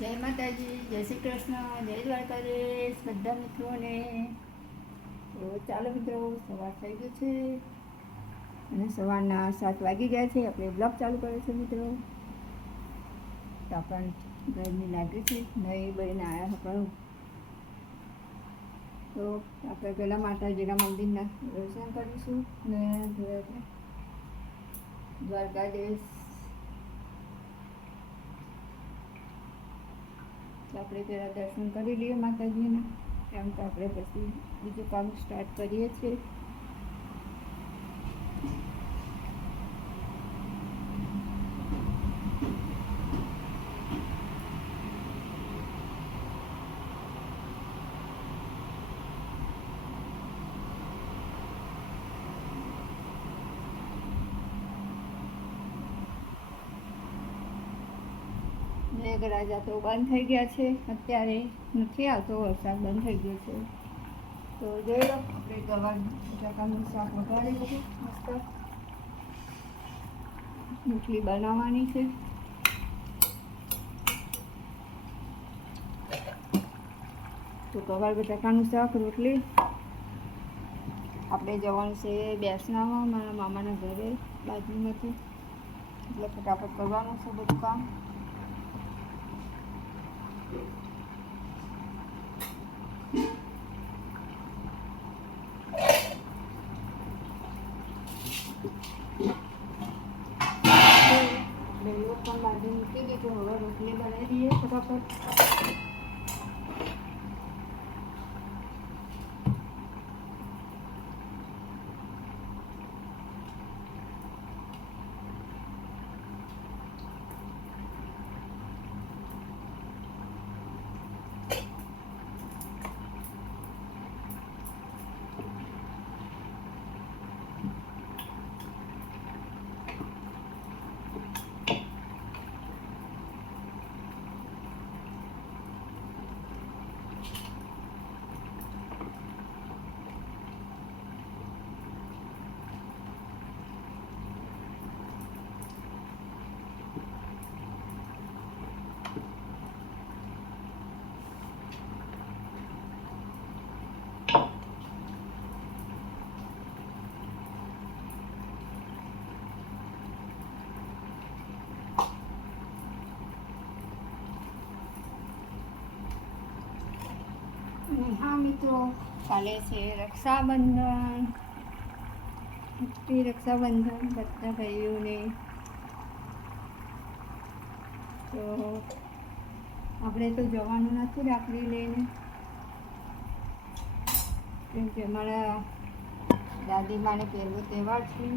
જય માતાજી, જય શ્રી કૃષ્ણ, જય દ્વારકાધીશ, બધા મિત્રોને. તો ચાલો મિત્રો, સવાર થઈ ગયો છે અને સવારના સાત વાગી ગયા છે. આપણે બ્લોગ ચાલુ કર્યો છે મિત્રો. તો આપણને ગરમી લાગે છે, નહીં, બળીને આવ્યા પણ તો આપણે પહેલાં માતાજીના મંદિરના દર્શન કરીશું ને, દ્વારકાધીશ તો આપણે પહેલાં દર્શન કરી લઈએ માતાજીના. એમ તો આપણે પછી બીજું કામ સ્ટાર્ટ કરીએ છીએ. મેઘરાજા તો બંધ થઈ ગયા છે. અત્યારે નથી આવતો વરસાદ, બંધ થઈ ગયો છે. તો જોઈ લો, આપણે ગવાર બટાકાનું શાક વગાડી લીધું મસ્ત. રોટલી બનાવવાની છે. તો ગવાર, બટાકાનું શાક, રોટલી. આપણે જવાનું છે બેસનામાં, મારા મામાના ઘરે, બાજુમાંથી. એટલે ફટાફટ કરવાનું છે બધું કામ. બેલો પણ બાજુ મૂકી દીધું. હવે રોટલી બનાવી દઈએ ફટાફટ અને હા મિત્રો કાલે છે રક્ષાબંધન. હેપી રક્ષાબંધન બધા ભાઈઓને. તો આપણે તો જવાનું નથી રાખડી લઈને. કેમ કે અમારા દાદીમાને પહેલો તહેવાર છે.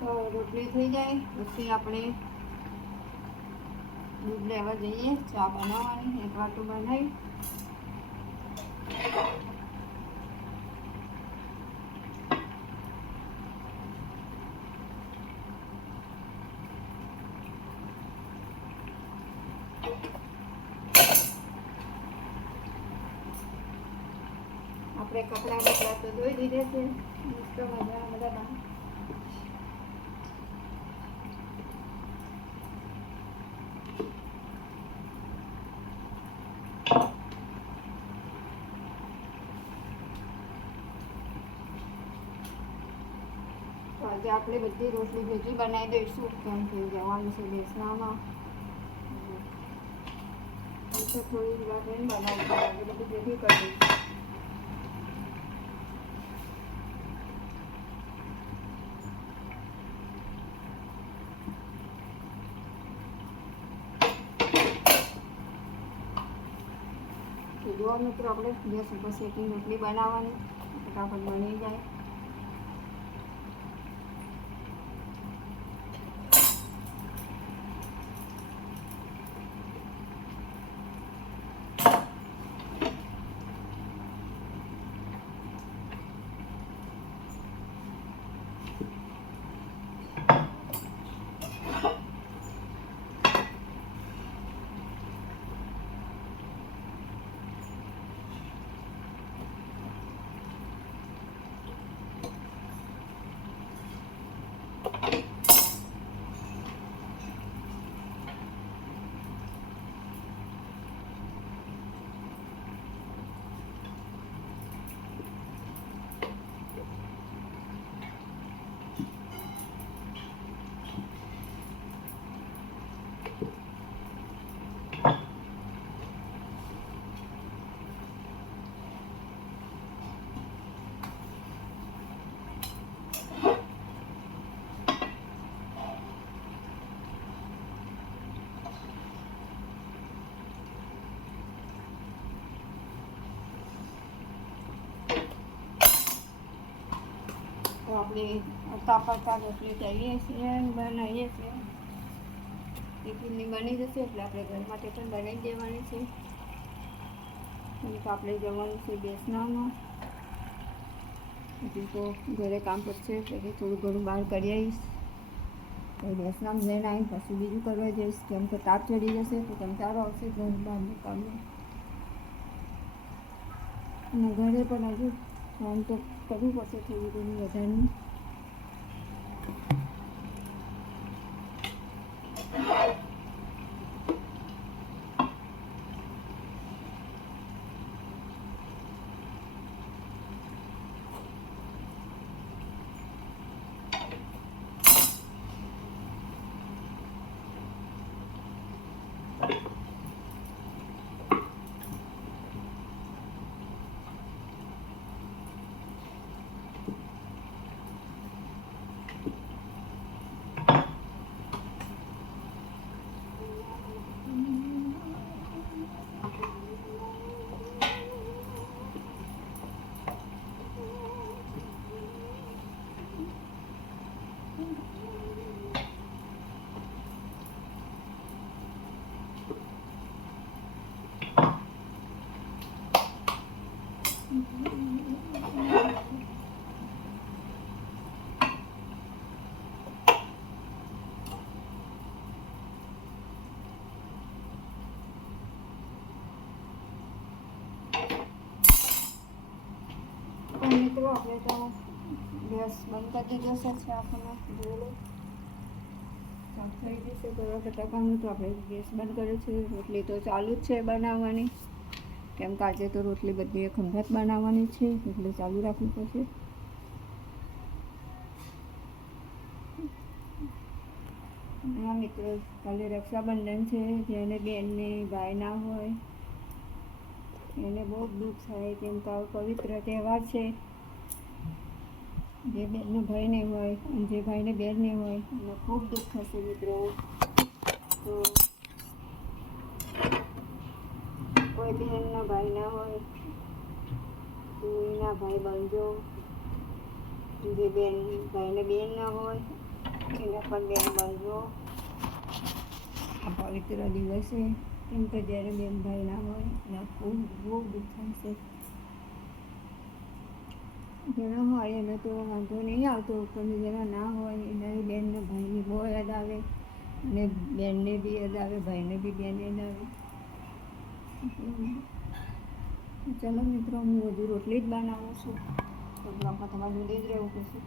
તો રોટલી થઈ જાય, પછી આપણે દૂધ લેવા જઈએ, ચા બનાવવાની, એક વાટું બનાવી. આપણે કપડાં બપડા તો ધોઈ દીધે છે, મસ્ત મજાના બધા આપણે બધી રોટલી ભેગી બનાવી દઈશું, કેમ થઈ જવાનું છે બેસનામાં થોડી વાર બનાવી બધું ભેગી કરી દઈશું. તો મિત્રો, આપણે ગેસ ઉપર શેકીને રોટલી બનાવવાની, ફટાફટ બની જાય. તો આપણે ફરતા રોટલી જઈએ છીએ બનાવીએ છીએ. ટિફિનની બની જશે એટલે આપણે ઘર માટે પણ બનાવી દેવાની છે. કેમ આપણે જવાનું છે બેસનામાં હજી તો ઘરે કામ પડશે, એટલે થોડું ઘણું બહાર કરી આવીશ. તો બેસનામ લઈને આવીને પછી બીજું કરવા જઈશ. કેમ કે તાપ ચડી જશે તો કંટાળો આવશે ઘર બહારનું કામનું. અને ઘરે પણ હજુ કામ તો કરવું પડશે થોડું ઘણું વધારનું આપણે તો ગેસ બંધ કરી દીધો છે આપણને જોઈ લો સાફ થઈ જશે કરવા ફટાકાનું તો આપણે ગેસ બંધ કર્યો છે રોટલી તો ચાલુ જ છે બનાવવાની. કેમ કે આજે તો રોટલી બધી ખંભાત બનાવવાની છે, એટલે ચાલુ રાખવી પડશે. હા, મિત્રો, કાલે રક્ષાબંધન છે, જેને બેનને ભાઈ ના હોય, એને બહુ દુઃખ થાય, કેમ કે પવિત્ર તહેવાર છે. જે બેનનો ભાઈ નહીં હોય અને જે ભાઈને બેન નહીં હોય એને ખૂબ દુઃખ થશે મિત્રો. તો કોઈ બહેનનો ભાઈ ના હોય, તો એના ભાઈ બનજો. જે બેન, ભાઈને બેન ના હોય, એના પણ બેન બનજો. આ પવિત્ર દિવસે, કેમ કે જ્યારે બેન ભાઈ ના હોય, એના ખૂબ બહુ દુઃખ છે જેના હોય એને તો વાંધો નહીં આવતો પણ જેના ના હોય એના બેનને ભાઈની બહુ યાદ આવે અને બેનને બી યાદ આવે ભાઈને બી બેન યાદ આવે ચલો મિત્રો હું વધુ રોટલી જ બનાવું છું. તો બ્લોગમાં તમારે જોડે જ રહેવું પડશે.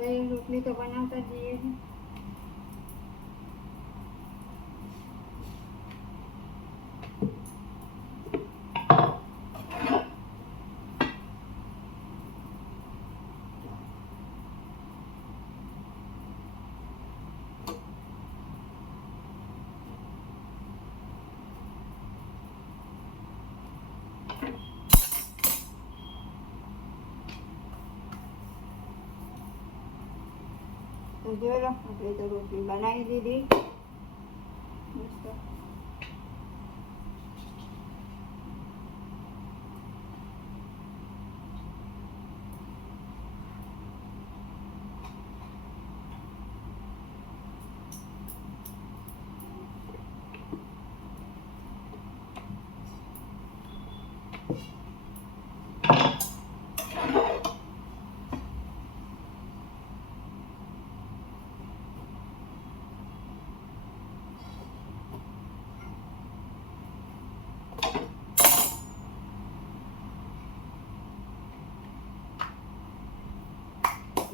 આપણે રોટલી તો બનાવતા જઈએ જોઈ લો આપણે તો રોટલી બનાવી દીધી મસ્ત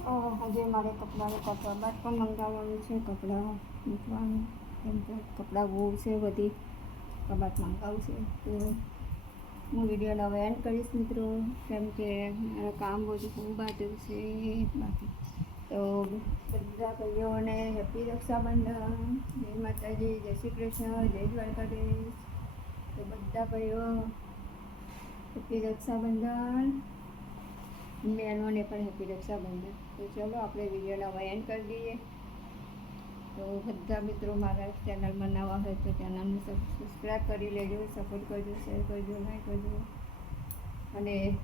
અ, આજે મારે કપડાનું બાદ પણ મંગાવવાનું છે, કપડાં મૂકવાનું, કેમ કે કપડાં બહુ છે બધી, કબાટ મંગાવશે તો હું વિડીયોનો એન્ડ કરીશ મિત્રો, કેમ કે મારા કામ બધું બહુ બાજુ છે, બાકી. તો બધા ભાઈઓને હેપી રક્ષાબંધન, જય માતાજી, જય શ્રી કૃષ્ણ, જય દ્વારકાધીશ. તો બધા ભાઈઓ, હેપી રક્ષાબંધન. બહેનોને પણ હેપી રક્ષાબંધન. તો ચલો, આપણે વિડીયોના વયન કરી દઈએ. તો બધા મિત્રો મારા ચેનલમાં નવા હોય તો ચેનલને સબસ્ક્રાઈબ કરી લેજો, સપોર્ટ કરજો, શેર કરજો, લાઈક કરજો. અને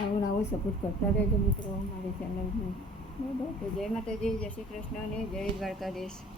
આવું આવું સપોર્ટ કરતા રહેજો મિત્રો, મારી ચેનલને. બરાબર? તો જય માતાજી, જય શ્રી કૃષ્ણ અને જય દ્વારકાધીશ.